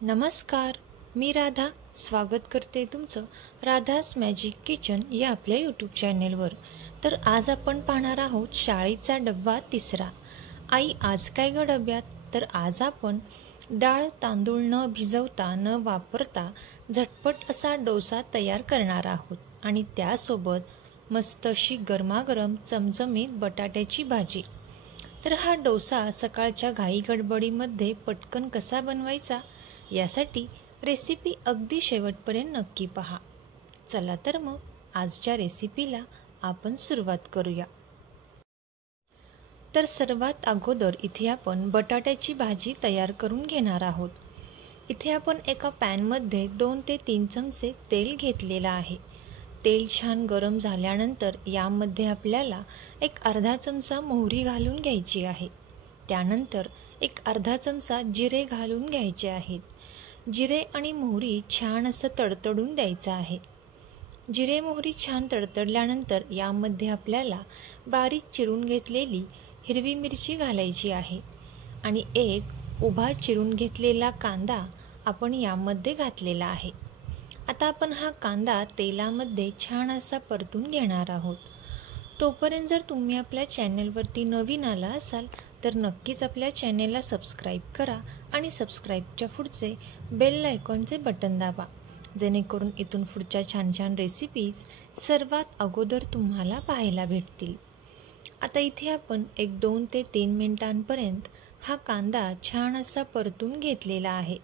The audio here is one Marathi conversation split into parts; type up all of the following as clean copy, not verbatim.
नमस्कार, मी राधा स्वागत करते तुमचं राधास मॅजिक किचन या आपल्या यूट्यूब चॅनेलवर। तर आज आपण पाहणार आहोत शाळेचा डब्बा तिसरा। आई आज काय ग डब्यात? तर आज आपण डाळ तांदूळ न भिजवता न वापरता झटपट असा डोसा तयार करणार आहोत आणि त्यासोबत मस्त अशी गरमागरम चमचमीत बटाट्याची भाजी। तर हा डोसा सकाळच्या घाई गडबडीमध्ये पटकन कसा बनवायचा यासाठी रेसिपी अगदी शेवटपर्यंत नक्की पहा। चला तर मग आजच्या रेसिपीला आपण सुरुवात करूया। तर सर्वात अगोदर इथे आपण बटाट्याची भाजी तयार करून घेणार आहोत। इथे आपण एका पॅनमध्ये 2 ते 3 चमचे तेल घेतलेला आहे। तेल छान गरम झाल्यानंतर यामध्ये आपल्याला एक अर्धा चमचा मोहरी घालून घ्यायची आहे। त्यानंतर एक अर्धा चमचा जिरे घालून घ्यायचे आहेत। जिरे आणि मोहरी छान असं तडतडून द्यायचं आहे। जिरे मोहरी छान तडतडल्यानंतर यामध्ये आपल्याला बारीक चिरून घेतलेली हिरवी मिरची घालायची आहे आणि एक उभा चिरून घेतलेला कांदा आपण यामध्ये घातलेला आहे। आता आपण हा कांदा तेलामध्ये छान असा परतून घेणार आहोत। तोपर्यंत जर तुम्ही आपल्या चॅनलवरती नवीन आला असाल तर नक्कीच आपल्या चॅनेलला सबस्क्राईब करा आणि सबस्क्राईबच्या पुढचे बेल आयकॉनचे बटन दाबा, जेणेकरून इथून पुढच्या छान छान रेसिपीज सर्वात अगोदर तुम्हाला पाहायला भेटतील। आता इथे आपण 2 ते 3 मिनिटांपर्यंत हा कांदा छान असा परतून घेतलेला आहे।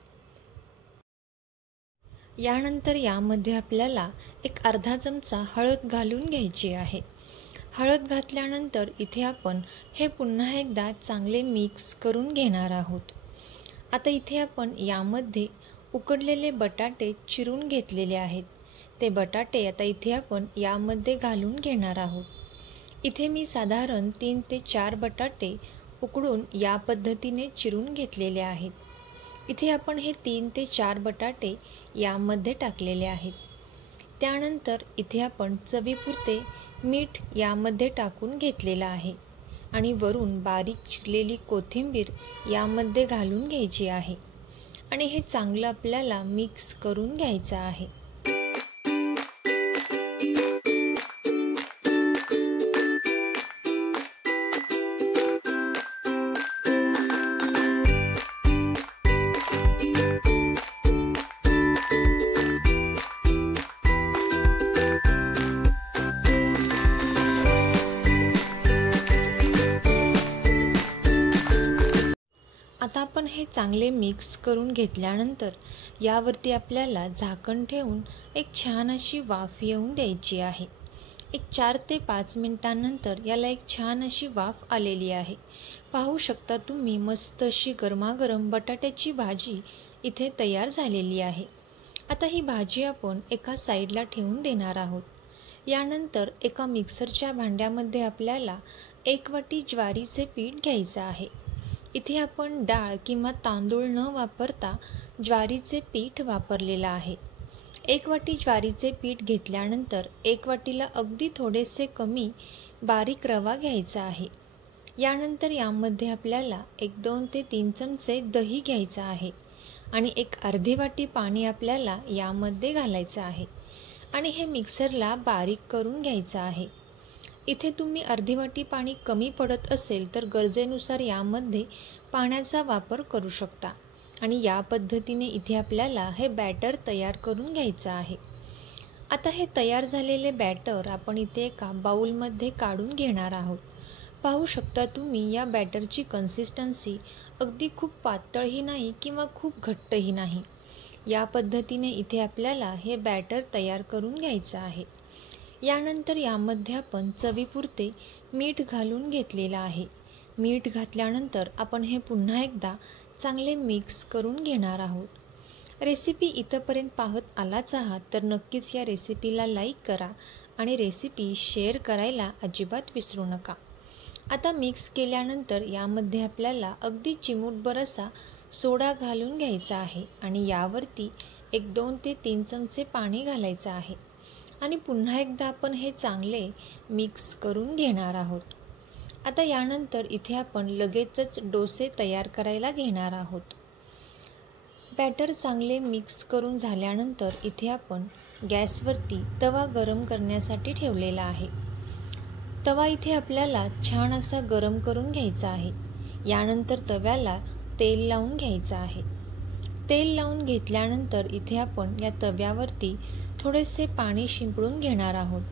यानंतर यामध्ये आपल्याला एक अर्धा चमचा हळद घालून घ्यायची आहे। हळद घातल्यानंतर इथे आपण हे पुन्हा एकदा चांगले मिक्स करून घेणार आहोत। आता इथे आपण यामध्ये उकडलेले बटाटे चिरून घेतलेले आहेत। ते बटाटे आता इथे आपण यामध्ये घालून घेणार आहोत। इथे मी साधारण 3 ते 4 बटाटे उकडून या पद्धतीने चिरून घेतलेले आहेत। इथे आपण हे 3 ते 4 बटाटे यामध्ये टाकलेले आहेत। त्यानंतर इथे आपण चवीपुरते मीठ यामध्ये टाकून घेतलेलं आहे आणि वरून बारीक चिरलेली कोथिंबीर यामध्ये घालून घ्यायची आहे आणि हे चांगलं आपल्याला मिक्स करून घ्यायचं आहे। आता आपण हे चांगले मिक्स करून घेतल्यानंतर यावरती आपल्याला झाकण ठेवून एक छान अशी वाफ येऊन द्यायची आहे। 4 ते 5 मिनिटांनंतर याला एक छान अशी वाफ आलेली आहे। पाहू शकता तुम्ही मस्त अशी गरमागरम बटाट्याची भाजी इथे तयार झालेली आहे। आता ही भाजी आपण एका साईडला ठेवून देणार आहोत। यानंतर एका मिक्सरच्या भांड्यामध्ये आपल्याला 1 वाटी ज्वारीचे पीठ घ्यायचं आहे। इथे आपण डाळ किंवा तांदूळ न वापरता ज्वारीचे पीठ वापरलेलं आहे। 1 वाटी ज्वारीचे पीठ घेतल्यानंतर 1 वाटीला अगदी थोडेसे कमी बारीक रवा घ्यायचा आहे। यानंतर यामध्ये आपल्याला 2 ते 3 चमचे दही घ्यायचं आहे आणि एक अर्धी वाटी पाणी आपल्याला यामध्ये घालायचं आहे आणि हे मिक्सरला बारीक करून घ्यायचं आहे। इथे तुम्ही अर्धी वाटी पाणी कमी पडत असेल तर गरजेनुसार यामध्ये पाण्याचा वापर करू शकता आणि या पद्धतीने इथे आपल्याला हे बॅटर तयार करून घ्यायचं आहे। आता हे तयार झालेले बॅटर आपण इथे एका बाउलमध्ये काढून घेणार आहोत। पाहू शकता तुम्ही या बॅटरची कन्सिस्टन्सी अगदी खूप पातळही नाही किंवा खूप घट्टही नाही। या पद्धतीने इथे आपल्याला हे बॅटर तयार करून घ्यायचं आहे। यानंतर यामध्ये आपण चवीपुरते मीठ घालून घेतलेलं आहे। मीठ घातल्यानंतर आपण हे पुन्हा एकदा चांगले मिक्स करून घेणार आहोत। रेसिपी इथंपर्यंत पाहत आलाच आहात तर नक्कीच या रेसिपीला लाईक करा आणि रेसिपी शेअर करायला अजिबात विसरू नका। आता मिक्स केल्यानंतर यामध्ये आपल्याला अगदी चिमूटभर असा सोडा घालून घ्यायचा आहे आणि यावरती 2 ते 3 चमचे पाणी घालायचं आहे आणि पुन्हा एकदा आपण हे चांगले मिक्स करून घेणार आहोत। आता यानंतर इथे आपण लगेचच डोसे तयार करायला घेणार आहोत। बॅटर चांगले मिक्स करून झाल्यानंतर इथे आपण गॅसवरती तवा गरम करण्यासाठी ठेवलेला आहे. तवा इथे आपल्याला छान असा गरम करून घ्यायचा आहे. यानंतर तव्याला तेल लावून घ्यायचं आहे. तेल लावून घेतल्यानंतर इथे आपण या तव्यावरती थोडेसे पाणी शिंपडून घेणार आहोत,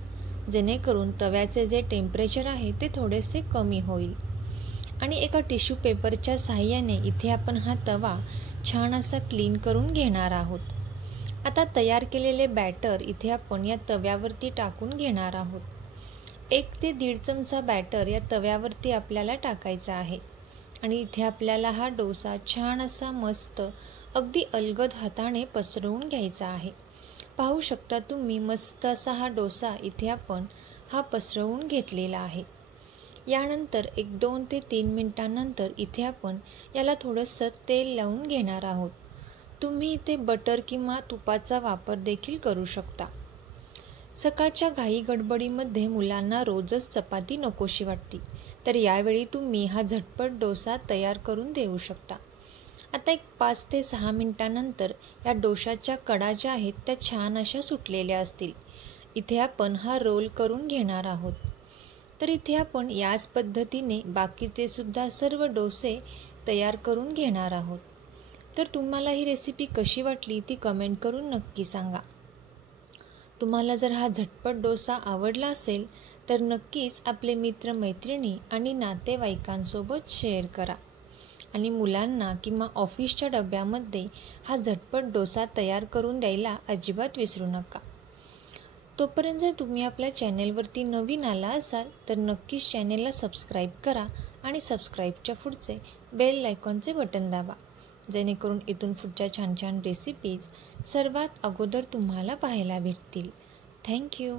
जेणेकरून तव्याचे जे टेम्परेचर आहे ते थोडेसे कमी होईल. आणि एका टिश्यू पेपरच्या साहाय्याने इथे आपण हा तवा छान असा क्लीन करून घेणार आहोत. आता तयार केलेले बॅटर इथे आपण या तव्यावरती टाकून घेणार आहोत. 1 ते 1.5 चमचा बॅटर या तव्यावरती आपल्याला टाकायचा आहे. आणि इथे आपल्याला हा डोसा छान असा मस्त अगदी अलगद हाताने पसरवून घ्यायचा आहे. पाहू शकता तुम्ही मस्त असा हा डोसा इथे आपण पसरवून घेतलेला आहे. यानंतर 1-2 ते 3 मिनिटांनंतर इथे आपण याला थोडंसं तेल लावून घेणार आहोत. तुम्ही इथे बटर किंवा तुपाचा वापर देखील करू शकता. सकाळच्या घाई गडबडीमध्ये मुलांना रोजच चपाती नकोशी वाटते, तर यावेळी तुम्ही हा झटपट डोसा तयार करून देऊ शकता. आता 5 ते 6 मिनिटांनंतर या डोशाच्या कडा ज्या आहेत त्या छान अशा सुटलेल्या असतील. इथे आपण हा रोल करून घेणार आहोत. तर इथे आपण याच पद्धतीने बाकीचे सुद्धा सर्व डोसे तयार करून घेणार आहोत. तर तुम्हाला ही रेसिपी कशी वाटली ती कमेंट करून नक्की सांगा. तुम्हाला जर हा झटपट डोसा आवडला असेल तर नक्कीच आपले मित्रमैत्रिणी आणि नातेवाईकांसोबत शेअर करा. आणि मुलांना किंवा ऑफिसच्या डब्यामध्ये हा झटपट डोसा तयार करून द्यायला अजिबात विसरू नका. तोपर्यंत जर तुम्ही आपल्या चॅनेलवरती नवीन आला असाल तर नक्कीच चॅनेलला सबस्क्राईब करा आणि सबस्क्राईबच्या पुढचे बेल आयकॉनचे बटन दाबा, जेणेकरून इथून पुढच्या छान छान रेसिपीज सर्वात अगोदर तुम्हाला पाहायला भेटतील. थँक्यू.